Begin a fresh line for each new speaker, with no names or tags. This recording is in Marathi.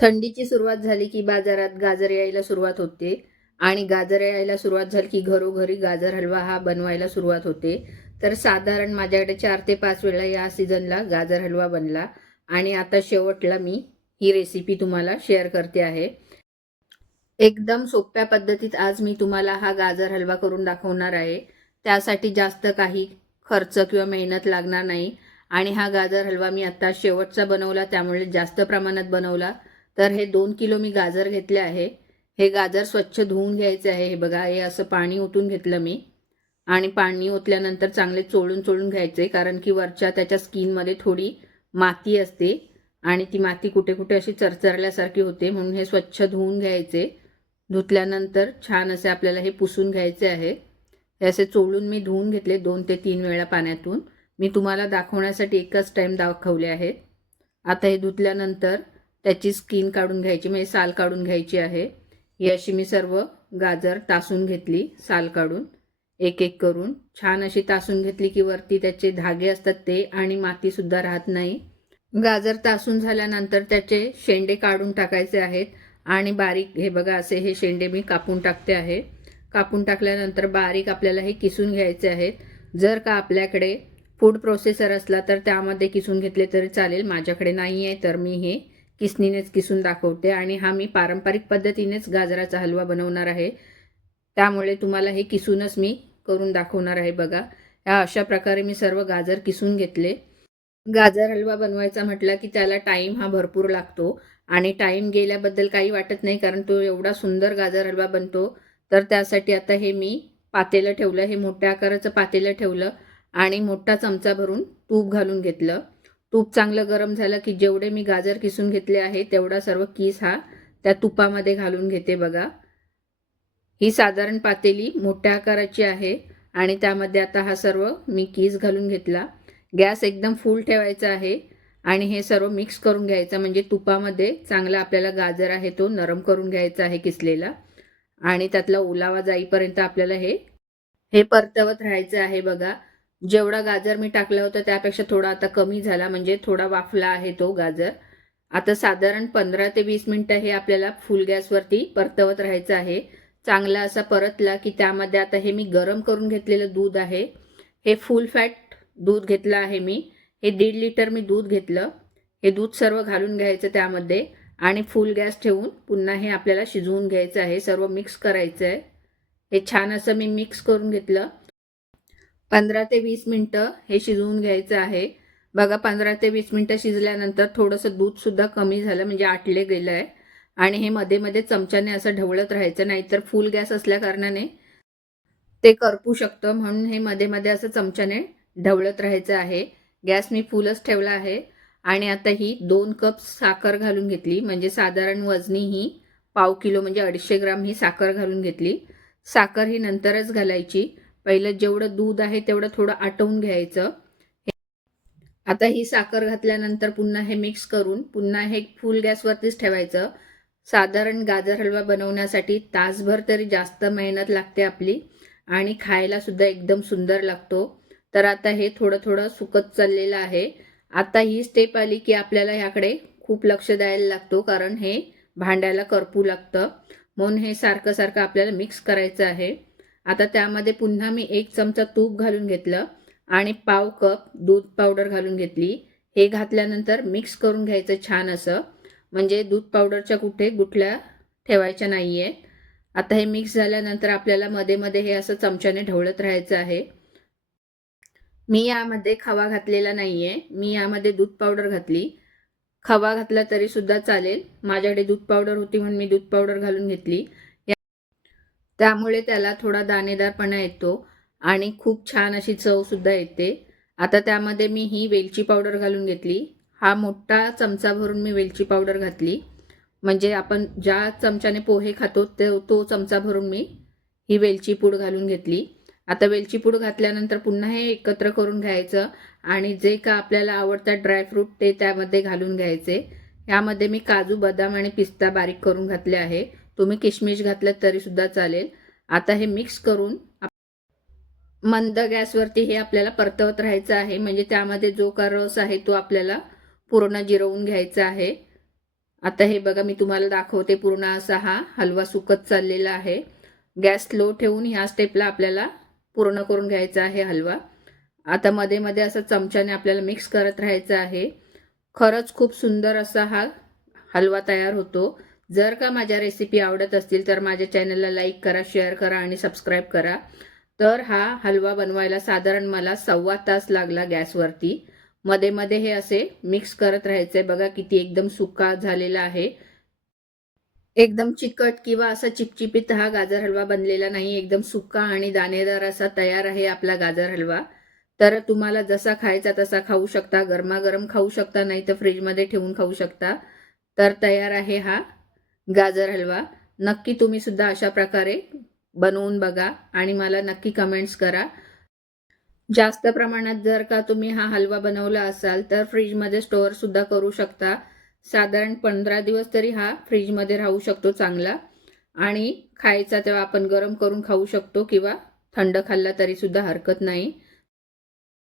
थंडीची सुरुवात झाली की बाजारात गाजर यायला सुरुवात होते आणि गाजर यायला सुरुवात झाली की घरोघरी गाजर हलवा हा बनवायला सुरुवात होते. तर साधारण माझ्याकडे चार ते पाच वेळा या सीझनला गाजर हलवा बनला आणि आता शेवटला मी ही रेसिपी तुम्हाला शेअर करते आहे. एकदम सोप्या पद्धतीत आज मी तुम्हाला हा गाजर हलवा करून दाखवणार आहे. त्यासाठी जास्त काही खर्च किंवा मेहनत लागणार नाही. आणि हा गाजर हलवा मी आत्ता शेवटचा बनवला त्यामुळे जास्त प्रमाणात बनवला. तर हे दोन किलो मी गाजर घेतले आहे. हे गाजर स्वच्छ धुवून घ्यायचे आहे. हे बघा हे असं पाणी ओतून घेतलं मी. आणि पाणी ओतल्यानंतर चांगले चोळून चोळून घ्यायचे कारण की वरच्या त्याच्या स्किनमध्ये थोडी माती असते आणि ती माती कुठे कुठे अशी चरचरल्यासारखी होते म्हणून हे स्वच्छ धुवून घ्यायचे. धुतल्यानंतर छान असे आपल्याला हे पुसून घ्यायचे आहे. हे असे चोळून मी धुवून घेतले दोन ते तीन वेळा पाण्यातून. मी तुम्हाला दाखवण्यासाठी एकच टाईम दाखवले आहेत आता हे धुतल्यानंतर त्याची स्किन काढून घ्यायची म्हणजे साल काढून घ्यायची आहे. ही अशी मी सर्व गाजर तासून घेतली साल काढून. एक एक करून. छान अशी तासून घेतली की वरती त्याचे धागे असतात ते आणि मातीसुद्धा राहत नाही. गाजर तासून झाल्यानंतर त्याचे शेंडे काढून टाकायचे आहेत आणि बारीक हे बघा असे हे शेंडे मी कापून टाकते आहे. कापून टाकल्यानंतर बारीक आपल्याला हे किसून घ्यायचे आहेत. जर का आपल्याकडे फूड प्रोसेसर असला तर त्यामध्ये किसून घेतले तरी चालेल. माझ्याकडे नाही आहे तर मी हे किसनीनेच किसून दाखवते आणि हा मी पारंपरिक पद्धतीनेच गाजराचा हलवा बनवणार आहे. त्यामुळे तुम्हाला हे किसूनच मी करून दाखवणार आहे बघा. ह्या अशा प्रकारे मी सर्व गाजर किसून घेतले. गाजर हलवा बनवायचा म्हटला की त्याला टाईम हा भरपूर लागतो आणि टाईम गेल्याबद्दल काही वाटत नाही कारण तो एवढा सुंदर गाजर हलवा बनतो. तर त्यासाठी आता हे मी पातेलं ठेवलं हे मोठ्या आकाराचं पातेलं ठेवलं आणि मोठा चमचा भरून तूप घालून घेतलं. तूप चांगलं गरम झालं की जेवढे मी गाजर किसून घेतले आहे तेवढा सर्व किस हा त्या तुपामध्ये घालून घेते बघा. ही साधारण पातेली मोठ्या आकाराची आहे आणि त्यामध्ये आता हा सर्व मी किस घालून घेतला. गॅस एकदम फुल ठेवायचा आहे आणि हे सर्व मिक्स करून घ्यायचं म्हणजे तुपामध्ये चांगला आपल्याला गाजर आहे तो नरम करून घ्यायचा आहे किसलेला. आणि त्यातला ओलावा जाईपर्यंत आपल्याला हे हे परतवत राहायचं आहे बघा. जेवढा गाजर मी टाकला होता त्यापेक्षा थोडा आता कमी झाला म्हणजे थोडा वाफला आहे तो गाजर. आता साधारण पंधरा ते वीस मिनटं हे आपल्याला फुल गॅसवरती परतवत राहायचं आहे. चांगला असा परतला की त्यामध्ये आता हे मी गरम करून घेतलेलं दूध आहे. हे फुल फॅट दूध घेतलं आहे मी. हे दीड लिटर मी दूध घेतलं. हे दूध सर्व घालून घ्यायचं त्यामध्ये आणि फुल गॅस ठेवून पुन्हा हे आपल्याला शिजवून घ्यायचं आहे. सर्व मिक्स करायचं आहे हे छान असं मी मिक्स करून घेतलं. पंधरा ते वीस मिनटं हे शिजवून घ्यायचं आहे. बघा पंधरा ते वीस मिनटं शिजल्यानंतर थोडंसं दूधसुद्धा कमी झालं म्हणजे आटले गेलं आहे. आणि हे मध्ये मध्ये चमच्याने असं ढवळत राहायचं नाहीतर फुल गॅस असल्या कारणाने ते करपू शकतं. म्हणून हे मध्ये मध्ये असं चमच्याने ढवळत राहायचं आहे. गॅस मी फुलच ठेवला आहे. आणि आता ही दोन कप साखर घालून घेतली. म्हणजे साधारण वजनी ही पाव किलो म्हणजे अडीचशे ग्राम ही साखर घालून घेतली. साखर ही नंतरच घालायची. पहिलं जेवढं दूध आहे तेवढं थोडं आटवून घ्यायचं. आता ही साखर घातल्यानंतर पुन्हा हे मिक्स करून पुन्हा हे फुल गॅसवरतीच ठेवायचं. साधारण गाजर हलवा बनवण्यासाठी तासभर तरी जास्त मेहनत लागते आपली आणि खायला सुद्धा एकदम सुंदर लागतो. तर आता हे थोडं थोडं सुकत चाललेलं आहे. आता ही स्टेप आली की आपल्याला ह्याकडे खूप लक्ष द्यायला लागतो कारण हे भांड्याला करपू लागतं. म्हणून हे सारखं सारखं आपल्याला मिक्स करायचं आहे. आता त्यामध्ये पुन्हा मी एक चमचा तूप घालून घेतलं आणि पाव कप दूध पावडर घालून घेतली. हे घातल्यानंतर मिक्स करून घ्यायचं छान असं. म्हणजे दूध पावडरच्या कुठे गुठल्या ठेवायच्या नाही आहेत आता हे मिक्स झाल्यानंतर आपल्याला मध्ये मध्ये हे असं चमच्याने ढवळत राहायचं आहे. मी यामध्ये खवा घातलेला नाही आहे मी यामध्ये दूध पावडर घातली. खवा घातला तरी सुद्धा चालेल. माझ्याकडे दूध पावडर होती म्हणून मी दूध पावडर घालून घेतली. त्यामुळे त्याला थोडा दाणेदारपणा येतो आणि खूप छान अशी चवसुद्धा येते. आता त्यामध्ये मी ही वेलची पावडर घालून घेतली. हा मोठा चमचा भरून मी वेलची पावडर घातली. म्हणजे आपण ज्या चमच्याने पोहे खातो तो तो चमचा भरून मी ही वेलची पूड घालून घेतली. आता वेलची पूड घातल्यानंतर पुन्हा हे एकत्र करून घ्यायचं आणि जे का आपल्याला आवडतात ड्रायफ्रूट ते त्यामध्ये घालून घ्यायचे. यामध्ये मी काजू बदाम आणि पिस्ता बारीक करून घातले आहे. तुम्ही किशमिश घातलं तरीसुद्धा चालेल. आता हे मिक्स करून मंद गॅसवरती हे आपल्याला परतवत राहायचं आहे. म्हणजे त्यामध्ये जो का रस आहे तो आपल्याला पूर्ण जिरवून घ्यायचा आहे. आता हे बघा मी तुम्हाला दाखवते पूर्ण असा हा हलवा सुकत चाललेला आहे. गॅस स्लो ठेवून ह्या स्टेपला आपल्याला पूर्ण करून घ्यायचा आहे हलवा. आता मध्ये मध्ये असं चमच्याने आपल्याला मिक्स करत राहायचं आहे. खरंच खूप सुंदर असा हा हलवा तयार होतो. जर का माझ्या रेसिपी आवडत असतील तर माझ्या चॅनलला लाईक करा शेअर करा आणि सबस्क्राईब करा. तर हा हलवा बनवायला साधारण मला सव्वा तास लागला गॅसवरती मध्ये मध्ये हे असे मिक्स करत राहायचंय बघा किती एकदम सुका झालेला आहे. एकदम चिकट किंवा असा चिपचिपीत हा गाजर हलवा बनलेला नाही. एकदम सुका आणि दाणेदार असा तयार आहे आपला गाजर हलवा. तर तुम्हाला जसा खायचा तसा खाऊ शकता. गरमागरम खाऊ शकता नाही तर फ्रीजमध्ये ठेवून खाऊ शकता. तर तयार आहे हा गाजर हलवा. नक्की तुम्ही सुद्धा अशा प्रकारे बनवून बघा आणि मला नक्की कमेंट्स करा. जास्त प्रमाणात जर का तुम्ही हा हलवा बनवला असाल तर फ्रीजमध्ये स्टोअर सुद्धा करू शकता. साधारण पंधरा दिवस तरी हा फ्रीजमध्ये राहू शकतो चांगला. आणि खायचा तेव्हा आपण गरम करून खाऊ शकतो किंवा थंड खाल्ला तरी सुद्धा हरकत नाही.